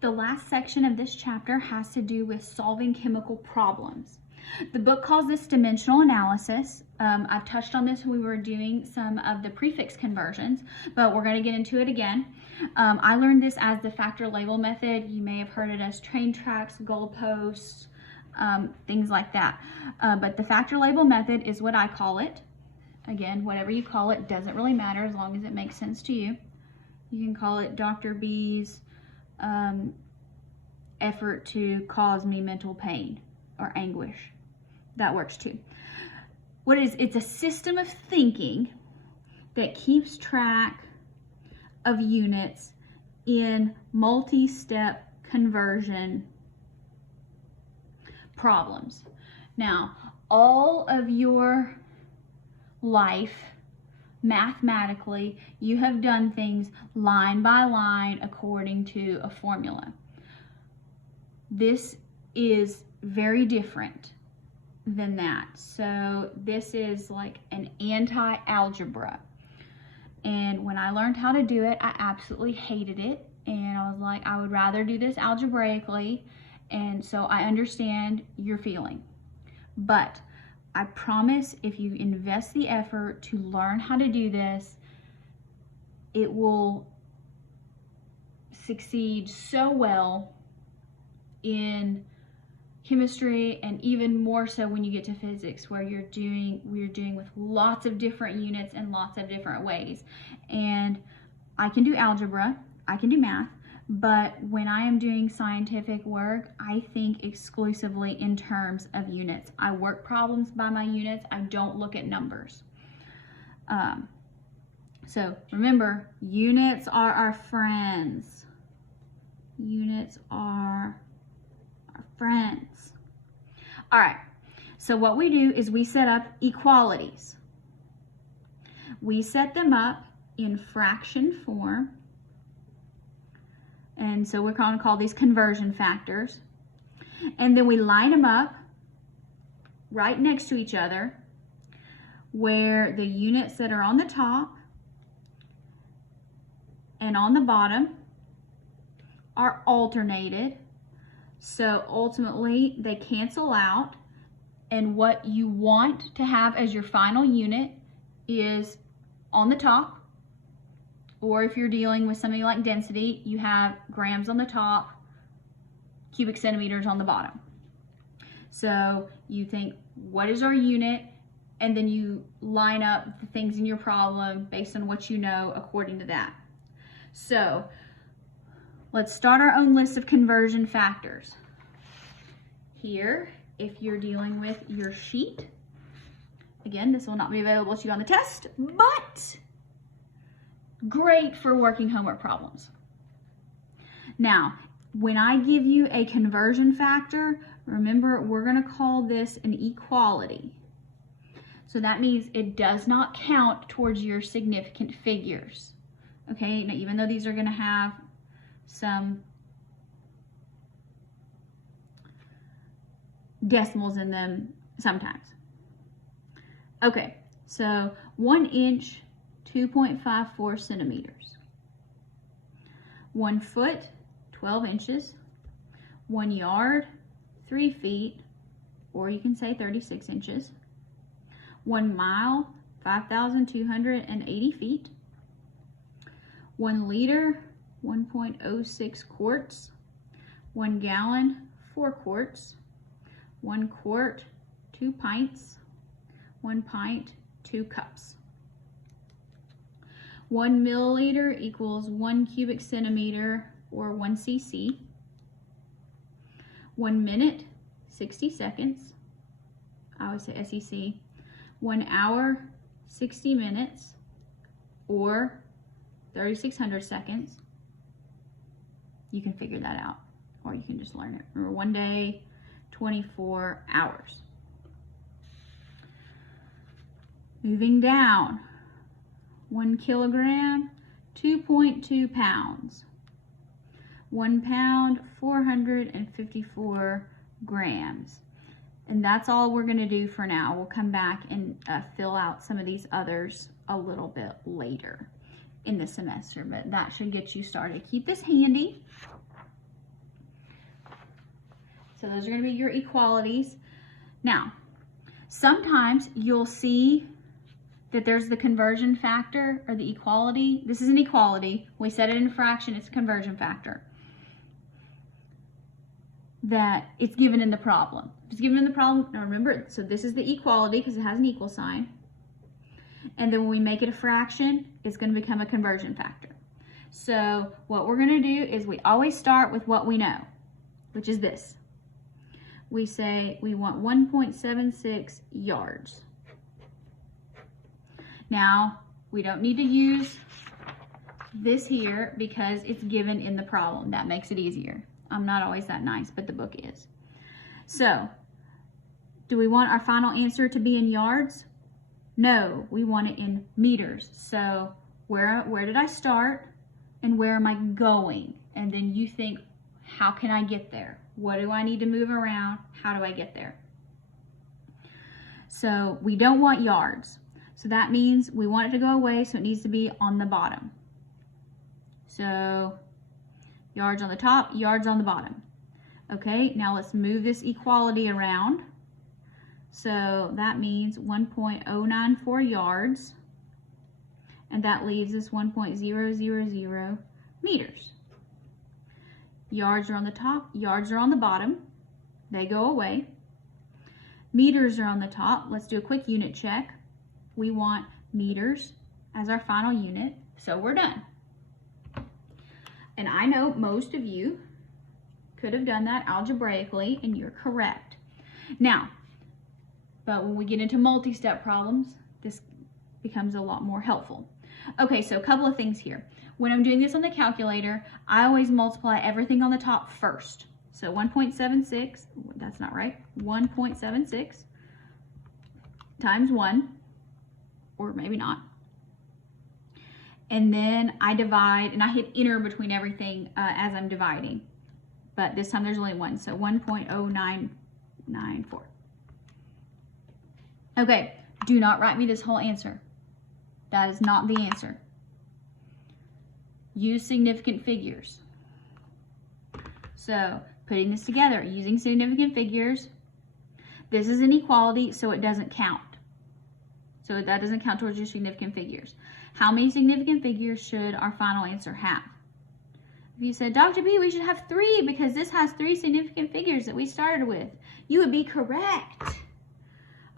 The last section of this chapter has to do with solving chemical problems. The book calls this dimensional analysis. I've touched on this when we were doing some of the prefix conversions, but we're going to get into it again. I learned this as the factor label method. You may have heard it as train tracks, goalposts, things like that. But the factor label method is what I call it. Again, whatever you call it doesn't really matter as long as it makes sense to you. You can call it Dr. B's effort to cause me mental pain or anguish. That works too. What it is, it's a system of thinking that keeps track of units in multi-step conversion problems. Now, all of your life, mathematically, you have done things line by line according to a formula. This is very different than that. So this is like an anti-algebra. And when I learned how to do it, I absolutely hated it. And I was like, I would rather do this algebraically. And so I understand your feeling. But I promise if you invest the effort to learn how to do this, it will succeed so well in chemistry, and even more so when you get to physics, where we're doing with lots of different units and lots of different ways. And I can do algebra, I can do math, but when I am doing scientific work, I think exclusively in terms of units. I work problems by my units. I don't look at numbers. So remember, units are our friends. Units are our friends. All right, so what we do is we set up equalities. We set them up in fraction form. And so we're going to call these conversion factors. And then we line them up right next to each other, where the units that are on the top and on the bottom are alternated. So ultimately they cancel out, and what you want to have as your final unit is on the top. Or if you're dealing with something like density, you have grams on the top, cubic centimeters on the bottom. So you think, what is our unit? And then you line up the things in your problem based on what you know according to that. So let's start our own list of conversion factors. Here, if you're dealing with your sheet, again, this will not be available to you on the test, but great for working homework problems. Now, when I give you a conversion factor, remember, we're going to call this an equality. So that means it does not count towards your significant figures. Okay, now even though these are going to have some decimals in them sometimes. Okay, so 1 inch, 2.54 centimeters. 1 foot, 12 inches. 1 yard, 3 feet, or you can say 36 inches. 1 mile, 5,280 feet. 1 liter, 1.06 quarts. 1 gallon, 4 quarts. 1 quart, 2 pints. 1 pint, 2 cups. 1 milliliter equals 1 cubic centimeter, or 1 cc. 1 minute, 60 seconds. I always say SEC. 1 hour, 60 minutes, or 3,600 seconds. You can figure that out, or you can just learn it. Remember, 1 day, 24 hours. Moving down, 1 kilogram, 2.2 pounds. 1 pound, 454 grams. And that's all we're going to do for now. We'll come back and fill out some of these others a little bit later in the semester, but that should get you started. Keep this handy. So those are going to be your equalities. Now, sometimes you'll see that there's the conversion factor or the equality. This is an equality. We set it in a fraction, it's a conversion factor. That it's given in the problem. If it's given in the problem, now remember, so this is the equality because it has an equal sign. And then when we make it a fraction, it's going to become a conversion factor. So what we're going to do is we always start with what we know, which is this. We say we want 1.76 yards. Now, we don't need to use this here because it's given in the problem. That makes it easier. I'm not always that nice, but the book is. So, do we want our final answer to be in yards? No, we want it in meters. So, where did I start and where am I going? And then you think, how can I get there? What do I need to move around? How do I get there? So, we don't want yards. So that means we want it to go away, so it needs to be on the bottom. So yards on the top, yards on the bottom. Okay, now let's move this equality around. So that means 1.094 yards, and that leaves us 1.000 meters. Yards are on the top, yards are on the bottom. They go away. Meters are on the top. Let's do a quick unit check. We want meters as our final unit, so we're done. And I know most of you could have done that algebraically, and you're correct. Now, but when we get into multi-step problems, this becomes a lot more helpful. Okay, so a couple of things here. When I'm doing this on the calculator, I always multiply everything on the top first. So 1.76, that's not right, 1.76 times 1. Or maybe not. And then I divide, and I hit enter between everything as I'm dividing. But this time there's only one, so 1.0994. Okay, do not write me this whole answer. That is not the answer. Use significant figures. So, putting this together, using significant figures, this is an equality, so it doesn't count. So that doesn't count towards your significant figures. How many significant figures should our final answer have? If you said, Dr. B, we should have 3 because this has 3 significant figures that we started with, you would be correct.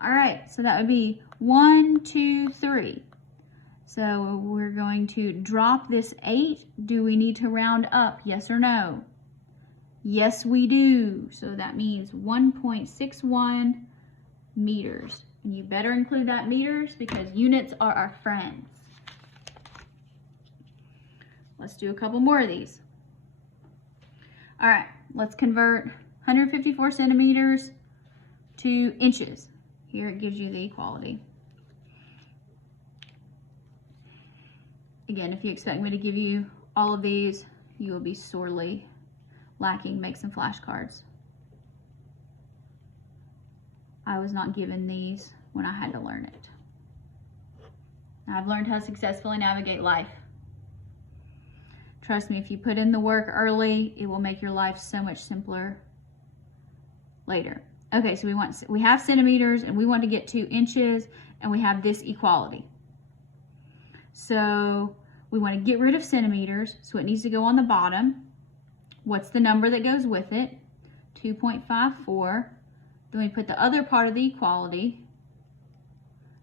All right, so that would be 1, 2, 3. So we're going to drop this 8. Do we need to round up? Yes or no? Yes, we do. So that means 1.61 meters. And you better include that meters because units are our friends. Let's do a couple more of these. All right, let's convert 154 centimeters to inches. Here it gives you the equality. Again, if you expect me to give you all of these, you will be sorely lacking. Make some flashcards. I was not given these when I had to learn it. I've learned how to successfully navigate life. Trust me, if you put in the work early, it will make your life so much simpler later. Okay, so we have centimeters and we want to get to inches, and we have this equality. So we want to get rid of centimeters, so it needs to go on the bottom. What's the number that goes with it? 2.54. Then we put the other part of the equality,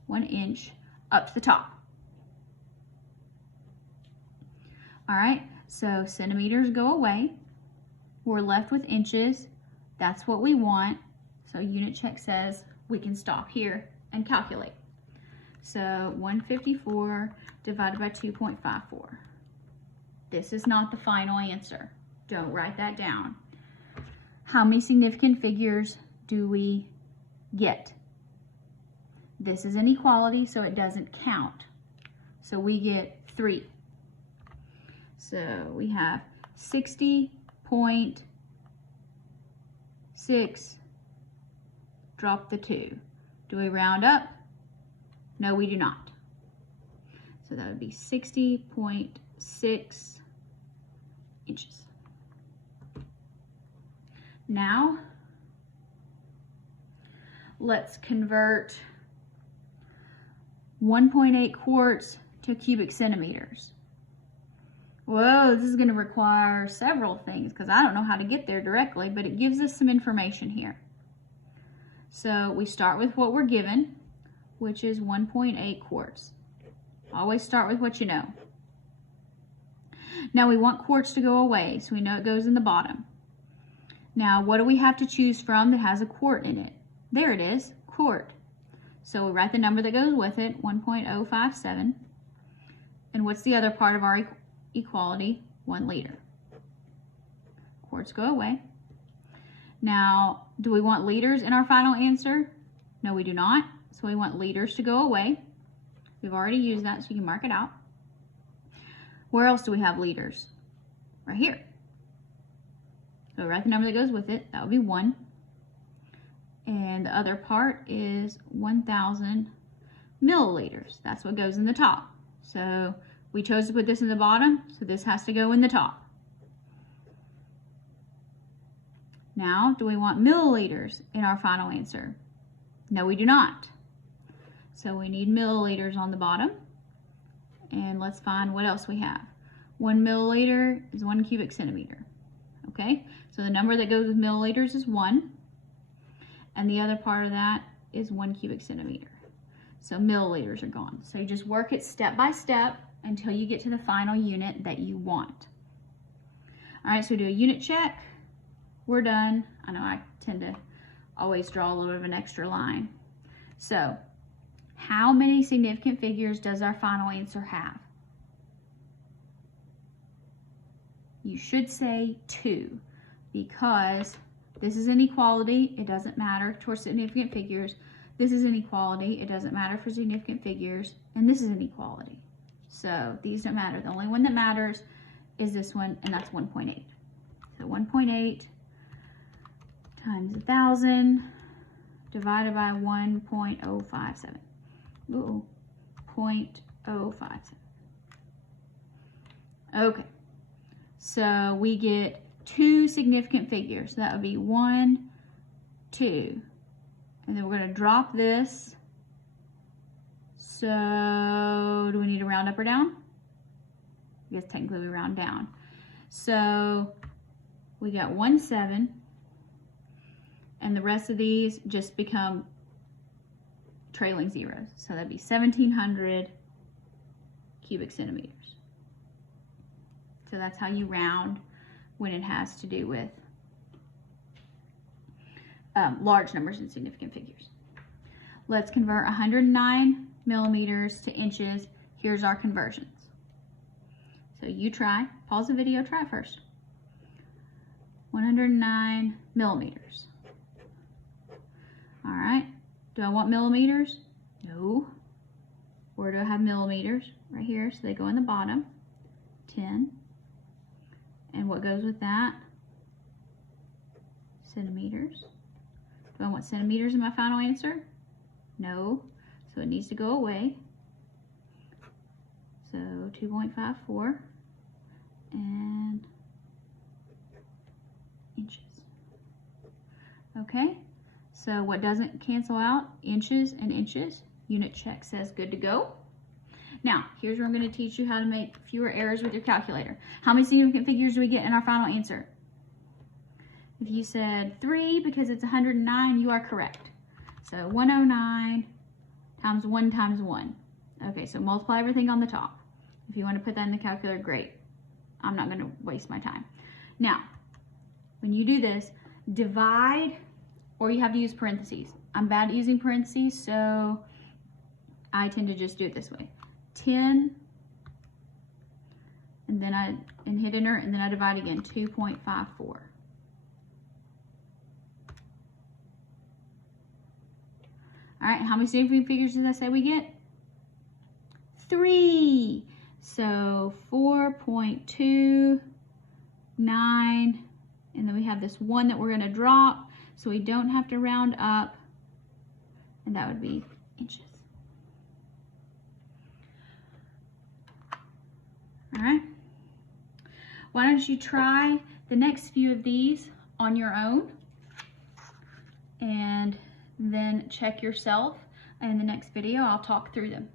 1 inch, up to the top. All right, so centimeters go away. We're left with inches. That's what we want. So unit check says we can stop here and calculate. So 154 divided by 2.54. This is not the final answer. Don't write that down. How many significant figures do we get? This is an equality, so it doesn't count. So we get 3. So we have 60.6, drop the 2. Do we round up? No, we do not. So that would be 60.6 inches. Now, Let's convert 1.8 quarts to cubic centimeters. Whoa, this is going to require several things because I don't know how to get there directly, but it gives us some information here. So we start with what we're given, which is 1.8 quarts. Always start with what you know. Now we want quarts to go away, so we know it goes in the bottom. Now what do we have to choose from that has a quart in it? There it is, quart. So we write the number that goes with it, 1.057. And what's the other part of our equality? 1 liter. Quarts go away. Now, do we want liters in our final answer? No, we do not. So we want liters to go away. We've already used that, so you can mark it out. Where else do we have liters? Right here. So write the number that goes with it. That would be 1. And the other part is 1,000 milliliters. That's what goes in the top. So we chose to put this in the bottom, so this has to go in the top. Now, do we want milliliters in our final answer? No, we do not. So we need milliliters on the bottom. And let's find what else we have. 1 milliliter is 1 cubic centimeter. Okay, so the number that goes with milliliters is 1. And the other part of that is 1 cubic centimeter. So milliliters are gone. So you just work it step by step until you get to the final unit that you want. All right, so we do a unit check. We're done. I know I tend to always draw a little bit of an extra line. So, how many significant figures does our final answer have? You should say 2, because this is an equality. It doesn't matter for significant figures. This is an equality. It doesn't matter for significant figures. And this is an equality. So these don't matter. The only one that matters is this one, and that's 1.8. So 1.8 times 1,000 divided by 1.057. Ooh, 0.057. Okay, so we get 2 significant figures. So that would be 1, 2. And then we're going to drop this. So do we need to round up or down? I guess technically we round down. So we got 1.7. And the rest of these just become trailing zeros. So that'd be 1,700 cubic centimeters. So that's how you round when it has to do with large numbers and significant figures. Let's convert 109 millimeters to inches. Here's our conversions. So you try, pause the video, try it first. 109 millimeters. All right, do I want millimeters? No. Where do I have millimeters? Right here, so they go in the bottom, 10. And what goes with that? Centimeters. Do I want centimeters in my final answer? No, so it needs to go away. So 2.54 and inches. Okay, so what doesn't cancel out? Inches and inches. Unit check says good to go. Now, here's where I'm going to teach you how to make fewer errors with your calculator. How many significant figures do we get in our final answer? If you said 3 because it's 109, you are correct. So 109 times 1 times 1. Okay, so multiply everything on the top. If you want to put that in the calculator, great. I'm not going to waste my time. Now, when you do this, divide, or you have to use parentheses. I'm bad at using parentheses, so I tend to just do it this way. 10, and then hit enter, and then I divide again, 2.54. All right, how many significant figures did I say we get? 3. So 4.29, and then we have this 1 that we're going to drop, so we don't have to round up, and that would be inches. All right. Why don't you try the next few of these on your own, and then check yourself. And in the next video, I'll talk through them.